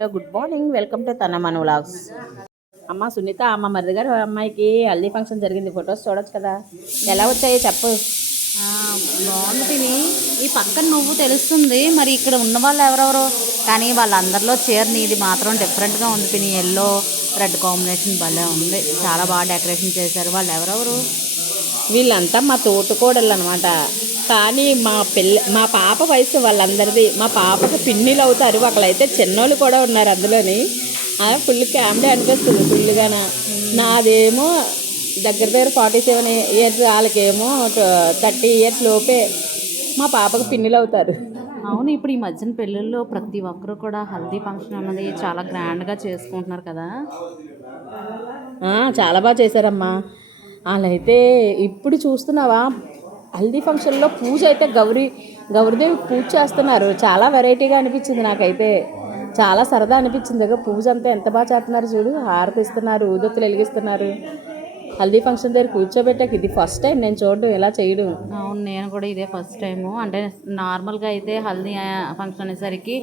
Hello good morning, welcome to తన మన vlogs. అమ్మ సునీత, అమ్మ మరిది గారు అమ్మాయికి హల్దీ ఫంక్షన్ జరిగింది. ఫొటోస్ చూడొచ్చు కదా, ఎలా వచ్చాయి చెప్పు. బాగుంది తిని. ఈ పక్కన నువ్వు తెలుస్తుంది, మరి ఇక్కడ ఉన్న వాళ్ళు ఎవరెవరో, కానీ వాళ్ళందరిలో చీర నీది మాత్రం డిఫరెంట్గా ఉంది తిని. ఎల్లో రెడ్ కాంబినేషన్ భలే ఉంది, చాలా బాగా డెకరేషన్ చేశారు. వాళ్ళు ఎవరెవరు? వీళ్ళంతా మా తోటకోడళ్ళు అనమాట. కానీ మా పాప వయసు వాళ్ళందరిది. మా పాపకు పిన్నిలు అవుతారు, ఒకళ్ళైతే చిన్నోళ్ళు కూడా ఉన్నారు అందులోని. ఫుల్ కామెడీ అనిపిస్తుంది ఫుల్గాన. నాదేమో దగ్గర దగ్గర 47 ఇయర్స్, వాళ్ళకేమో 30 ఇయర్స్ లోపే. మా పాపకు పిన్నిలు అవుతారు. అవును, ఇప్పుడు ఈ మధ్యన పెళ్ళిళ్ళలో ప్రతి ఒక్కరు కూడా హల్దీ ఫంక్షన్ అన్నది చాలా గ్రాండ్గా చేసుకుంటున్నారు కదా. చాలా బాగా చేశారమ్మా. వాళ్ళైతే ఇప్పుడు చూస్తున్నావా, హల్దీ ఫంక్షన్లో పూజ అయితే గౌరీదేవి పూజ చేస్తున్నారు. చాలా వెరైటీగా అనిపించింది నాకైతే. చాలా సరదా అనిపించింది. పూజ అంతా ఎంత బాగా చేస్తున్నారు చూడు. హారతి ఇస్తున్నారు, ఊదొత్తులు వెలిగిస్తున్నారు. హల్దీ ఫంక్షన్ దగ్గర కూర్చోబెట్టాక ఇది ఫస్ట్ టైం నేను చూడడం, ఇలా చేయడం. అవును, నేను కూడా ఇదే ఫస్ట్ టైము. అంటే నార్మల్గా అయితే హల్దీ ఫంక్షన్ అనేసరికి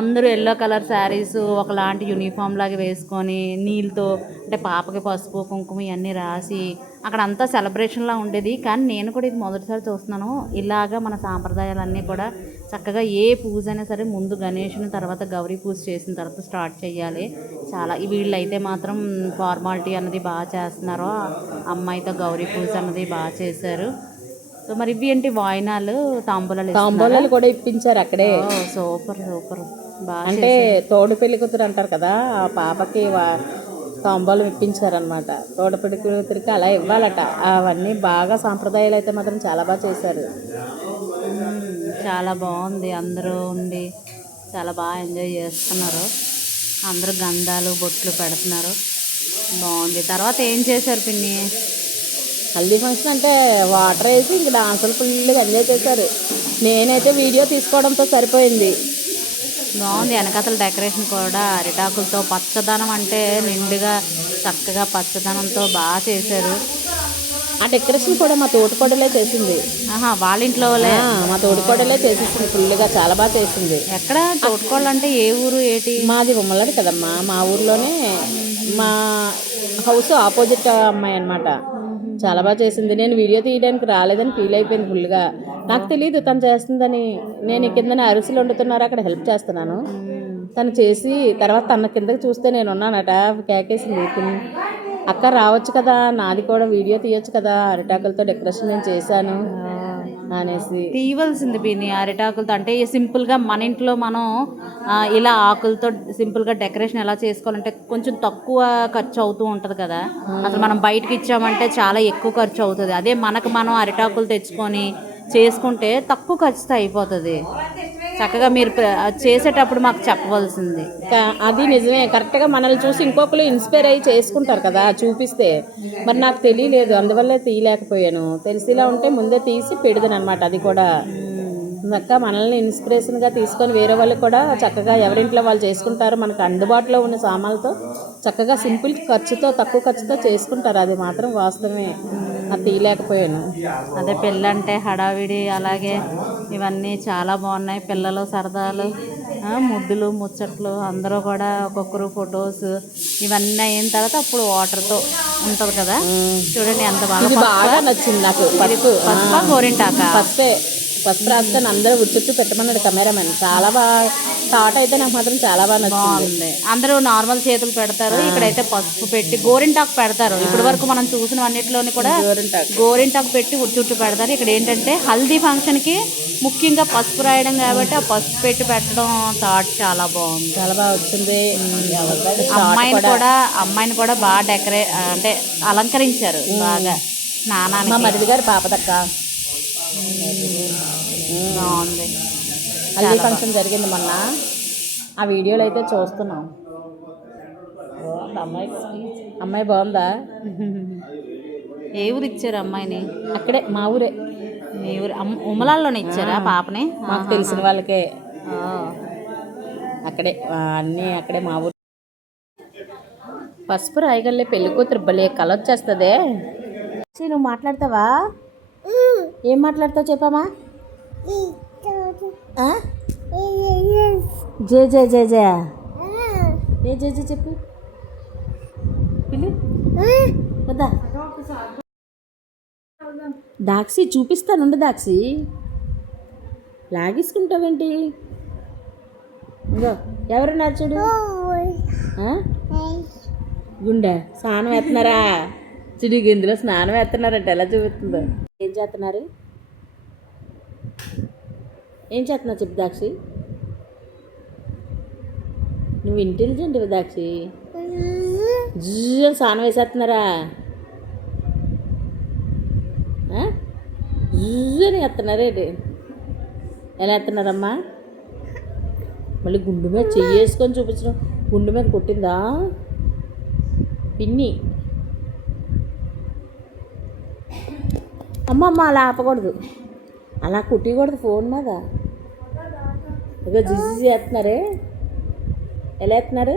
అందరూ ఎల్లో కలర్ శారీస్ ఒకలాంటి యూనిఫామ్ లాగా వేసుకొని నీళ్ళతో, అంటే పాపకి పసుపు కుంకుమ ఇవన్నీ రాసి అక్కడ అంతా సెలబ్రేషన్లా ఉండేది. కానీ నేను కూడా ఇది మొదటిసారి చూస్తున్నాను. ఇలాగా మన సాంప్రదాయాలన్నీ కూడా చక్కగా ఏ పూజ అయినా సరే ముందు గణేషుని, తర్వాత గౌరీ పూజ చేసిన తర్వాత స్టార్ట్ చేయాలి. చాలా వీళ్ళైతే మాత్రం ఫార్మాలిటీ అన్నది బాగా చేస్తున్నారు. అమ్మాయితో గౌరీ పూజ అన్నది బాగా చేశారు. సో మరి ఇవి ఏంటి వాయినాలు, తాంబూలాలు కూడా ఇప్పించారు అక్కడే. సూపర్ సూపర్ బాగా. అంటే తోడు పెళ్లి కూతురు అంటారు కదా, ఆ పాపకి తాంబూలం ఇప్పించారనమాట. తోడు పెళ్లి కూతురికి అలా ఇవ్వాలట. అవన్నీ బాగా సాంప్రదాయాలు అయితే మాత్రం చాలా బాగా చేశారు. చాలా బాగుంది. అందరూ ఉండి చాలా బాగా ఎంజాయ్ చేస్తున్నారు. అందరూ గంధాలు బొట్లు పెడుతున్నారు. బాగుంది. తర్వాత ఏం చేశారు పిన్ని? హల్దీ ఫంక్షన్ అంటే వాటర్ వేసి ఇంక డాన్సులు ఫుల్గా ఎంజాయ్ చేశారు. నేనైతే వీడియో తీసుకోవడంతో సరిపోయింది. బాగుంది. వెనకాతల డెకరేషన్ కూడా అరిటాకులతో పచ్చదనం, అంటే నిండుగా చక్కగా పచ్చదనంతో బాగా చేశారు. ఆ డెకరేషన్ కూడా మా తోటికోడలే చేసింది. వాళ్ళ ఇంట్లో మా తోటికోడలే చేసేసింది ఫుల్గా, చాలా బాగా చేసింది. ఎక్కడ తోటికోడలు అంటే ఏ ఊరు ఏంటి? మాది ఉమ్మలాడి కదమ్మా. మా ఊర్లోనే మా హౌస్ ఆపోజిట్ అమ్మాయి అనమాట. చాలా బాగా చేసింది. నేను వీడియో తీయడానికి రాలేదని ఫీల్ అయిపోయింది ఫుల్గా. నాకు తెలియదు తను చేస్తుందని. నేను కిందనే అరిసెలు వండుతున్నారు, అక్కడ హెల్ప్ చేస్తున్నాను. తను చేసి తర్వాత తన కిందకి చూస్తే నేను ఉన్నానట. కేకేసింది, అక్క రావచ్చు కదా, నాది కూడా వీడియో తీయొచ్చు కదా, అరిటాకులతో డెకరేషన్ నేను చేశాను అనేసి. తీయవలసింది పిన్ని అరిటాకులతో. అంటే సింపుల్గా మన ఇంట్లో మనం ఇలా ఆకులతో సింపుల్గా డెకరేషన్ ఎలా చేసుకోవాలంటే కొంచెం తక్కువ ఖర్చు అవుతూ ఉంటుంది కదా. అసలు మనం బయటకి ఇచ్చామంటే చాలా ఎక్కువ ఖర్చు అవుతుంది. అదే మనం అరిటాకులు తెచ్చుకొని చేసుకుంటే తక్కువ ఖర్చుతో అయిపోతుంది. చక్కగా మీరు చేసేటప్పుడు మాకు చెప్పవలసింది. అది నిజమే, కరెక్ట్గా మనల్ని చూసి ఇంకొకరు ఇన్స్పైర్ అయ్యి చేసుకుంటారు కదా చూపిస్తే. మరి నాకు తెలియలేదు, అందువల్లే తీయలేకపోయాను. తెలిసిలా ఉంటే ముందే తీసి పెడదాను అనమాట. అది కూడా అక్క మనల్ని ఇన్స్పిరేషన్గా తీసుకొని వేరే వాళ్ళు కూడా చక్కగా ఎవరింట్లో వాళ్ళు చేసుకుంటారు. మనకు అందుబాటులో ఉన్న సామాన్లతో చక్కగా సింపుల్ ఖర్చుతో, తక్కువ ఖర్చుతో చేసుకుంటారు. అది మాత్రం వాస్తవమే. అది తీయలేకపోయాను. అదే పెళ్ళంటే హడావిడి, అలాగే ఇవన్నీ చాలా బాగున్నాయి. పిల్లలు సరదాలు, ముద్దులు ముచ్చట్లు, అందరూ కూడా ఒక్కొక్కరు ఫొటోస్ ఇవన్నీ అయిన తర్వాత అప్పుడు వాటర్తో ఉంటుంది కదా. చూడండి ఎంత బాగా నచ్చింది నాకు. పసుపు రాస్తాను అందరూ చుట్టూ పెట్టమన్నాడు కెమెరామెన్. చాలా బాగా థాట్ అయితే నాకు మాత్రం చాలా బాగా నచ్చింది. అందరూ నార్మల్ చేతులు పెడతారు, ఇక్కడైతే పసుపు పెట్టి గోరింటాకు పెడతారు. ఇప్పటి వరకు మనం చూసిన అన్నిటిలోని కూడా గోరింటాకు పెట్టి చుట్టూ పెడతారు. ఇక్కడ ఏంటంటే హల్దీ ఫంక్షన్కి ముఖ్యంగా పసుపు రాయడం కాబట్టి ఆ పసుపు పెట్టి పెట్టడం థాట్ చాలా బాగుంది, చాలా బాగా వచ్చింది. అమ్మాయిని కూడా బాగా అంటే అలంకరించారు బాగా. స్నానానికి మా మరిది గారి పాపదక్క బాగుంది. హల్దీ ఫంక్షన్ జరిగింది మొన్న. ఆ వీడియోలో అయితే చూస్తున్నాం. అమ్మాయి బాగుందా? ఏ ఊరు ఇచ్చారు అమ్మాయిని? అక్కడే మా ఊరే. మీ ఊరు ఉమ్మలాల్లోనే ఇచ్చారా పాపని? మాకు తెలిసిన వాళ్ళకే. అక్కడే అన్నీ అక్కడే మా ఊరు. పసుపు రాయగల్లే పెళ్లి కూతురు భలే కళ వచ్చేస్తుంది. నువ్వు మాట్లాడతావా? ఏం మాట్లాడతావు చెప్పమ్మా. జే జే జే జే ఏ జడ్జి చెప్పు పిల్లి కదా దాక్షి చూపిస్తానుండు దాక్షి లాగేసుకుంటావేంటి ఇంకో ఎవరున్నారు చూడు ఆ? గుండె స్నానం వేస్తున్నారా చూడు ఇందులో స్నానం వేస్తున్నారంట ఎలా చూపిస్తుందో ఏం చేస్తున్నారు ఏం చేస్తున్నావు చెప్పు దాక్షి నువ్వు ఇంటెలిజెంట్ దాక్షి జుజ్జు స్నానం వేసేస్తున్నారా జుజ్జు అని వేస్తున్నారేంటి ఎలా వేస్తున్నారమ్మా మళ్ళీ గుండు మీద చెయ్యి వేసుకొని చూపించడం గుండు మీద కొట్టిందా పిన్ని అమ్మ అలా ఆపకూడదు అలా కుట్టకూడదు ఫోన్ మీద ఇక జిజి చేస్తున్నారే ఎలా వేస్తున్నారు